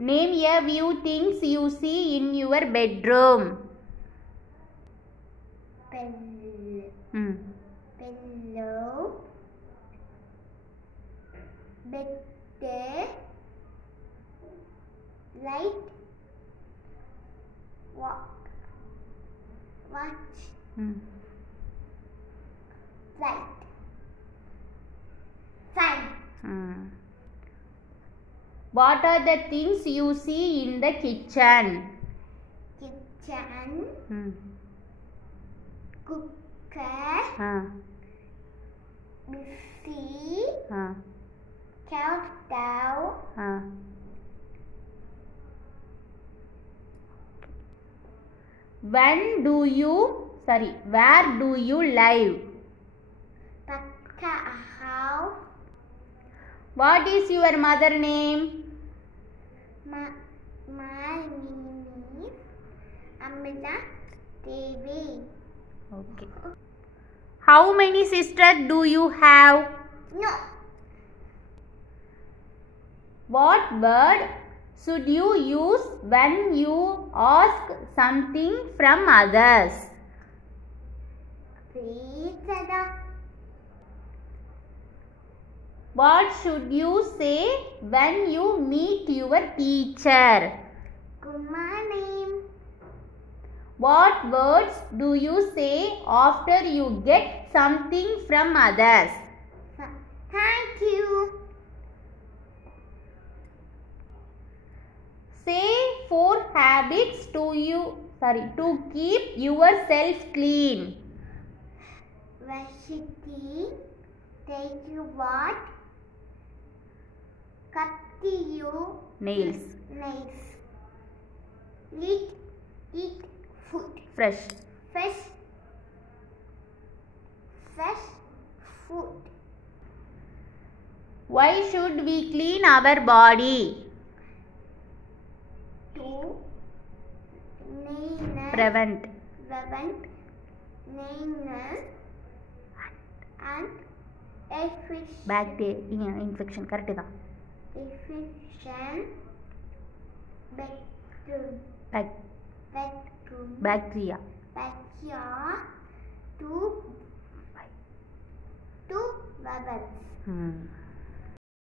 Name a few things you see in your bedroom. Pillow, bed, light, watch, light, fan. What are the things you see in the kitchen? Kitchen, cooker, buffet, countdown, where do you live? Paka house. What is your mother name? My name is Amrita Devi. Okay. How many sisters do you have? No. What word should you use when you ask something from others? Please, What should you say when you meet your teacher? Good morning. What words do you say after you get something from others? Thank you. Say 4 habits to keep yourself clean. Brushing teeth, take your bath, cut your nails, eat food, fresh food. Why should we clean our body? To prevent and bacteria infection. Correct da? Bacteria to bubbles.